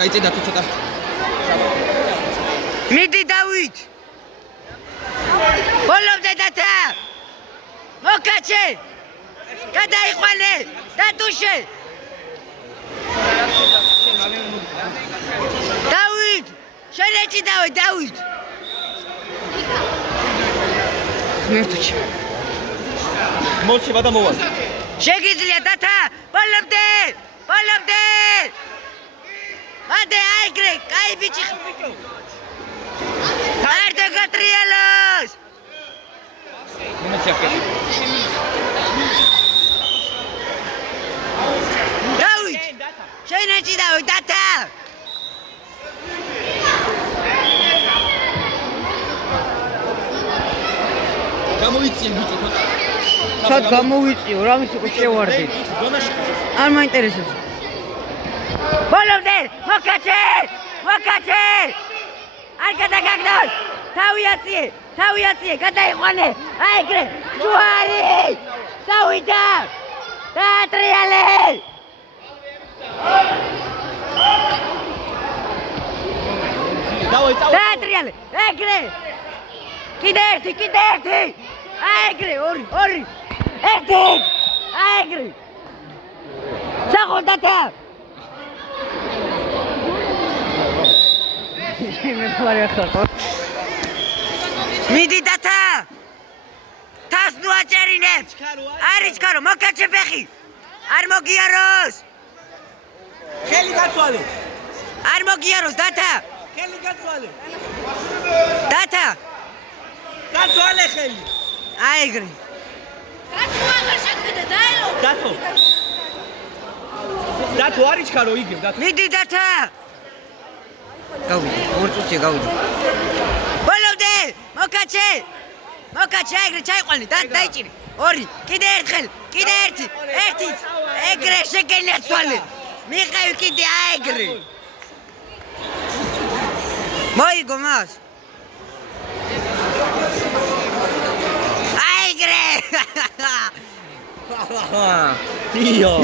გაიწედა თუ ცოტა. მიდი დავით. ბოლომდე დათა. მოკაჩე. გადაიყვანე. დადუშე. დავით. შენეჭი დავით. მერტუჩი. მოჩება და მოვა. შეგიძლია დათა. ბოლომდე. Ade aigre, cai bici. Arde catrielos. Nu se apete. David. Cine ci dau data? Gamovitsi bici tot. Շատ გამოვიწიო, რამის უკვე შევარდი. არ მაინტერესებს. ბოლომდე, მოკაჩე! არ გადაგაგდოს! თავიაციე, გადაიყვანე! აიგრე, ჯუარი! წავიდა! დაატრიალე! დაატრიალე! ეგრე! კიდე ერთი! აიგრე, ორი! ერთი! აიგრე! წახოდათა! მიდი დათა! თავს ნუ აჭერინებ! არის ქარო, მოკაჩე ფეხი! არ მოგიაროს! ხელი გაცვალე! არ მოგიაროს დათა! ხელი გაცვალე! დათა! გაცვალე ხელი! აიგრე! გაცვალე შეხედე დაელო! დათო არის ქარო იგებ დათო! მიდი დათა! გავიდე, ორწუთი გავიდე. ბოლომდე, მოკაჩე, აიგრე, ჩაიყვანე, დაიჭირე. ორი, კიდე ერთხელ, ერთი. ეგრე შეგენაცვალე. მიყევი კიდე აიგრე. მოიგო მას. აიგრე. დიო